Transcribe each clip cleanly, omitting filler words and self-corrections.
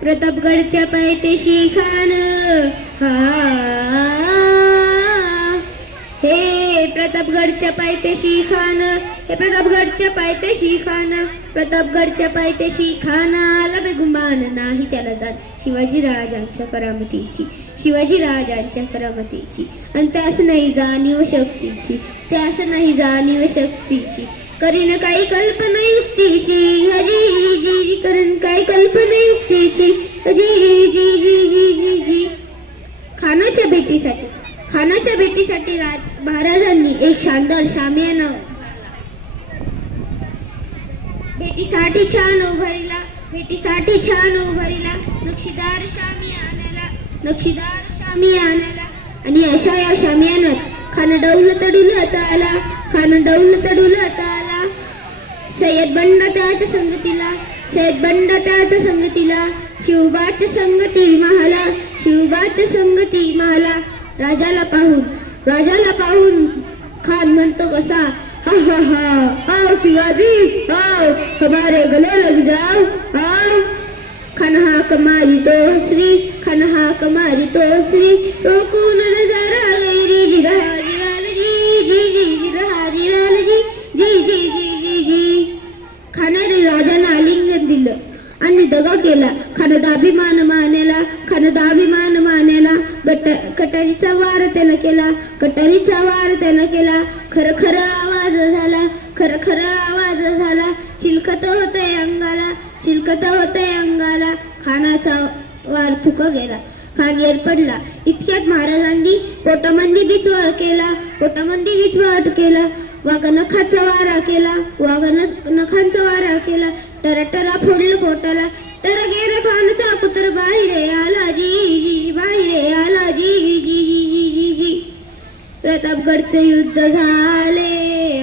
प्रतापगडच्या पायथ्याशी खान हा हे प्रतापगडच्या पायथ्याशी खान हे प्रतापगडच्या पायथ्याशी खान प्रतापगडच्या पायथ्याशी खानाला बेगुमान नाही त्याला जात शिवाजी राजांच्या करामतीची शिवाजी राजांच्या करामतीची आणि त्यास नाही जाणीव शक्तीची त्यास नाही जाणीव शक्तीची करीन काही कल्पना युक्तीची हजी जी जी करीन काही कल्पना युक्तीची हजी जी जी जी जी जी खानाच्या भेटीसाठी महाराजांनी एक शानदार शामियाना भेटीसाठी छान उभारिला नक्षीदार शामियानाला आणि अशा या शामियानात खान डौलत आला सय्यद बंडा त्याच्या संगतीला शिवबाच्या संगती महाला राजाला पाहून खान म्हणतो कसा हा हा हा आओ शिवाजी आओ हमारे गले लग जाओ आओ खान हा कमारी तो श्री रोकून नजारा गैरी जी रहा जी खानाने राजाला आलिंगन दिलं आणि दगा केला खानदाभिमान मानेला कटारीचा वार त्यानं केला खर आवाज झाला चिलकत होते अंगाला खानाचा वार थुका गेला खान येर पडला इतक्यात महाराजांनी पोटामंदी विचवाट केला नखांचा वारा केला टरा फोडलं पोटाला टर गेर खानचा पुत्र बाहेर आला जी प्रतापगडचे युद्ध झाले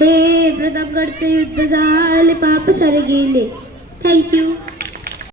हे प्रतापगडचे युद्ध झाले पाप सारे गेले. थँक्यू.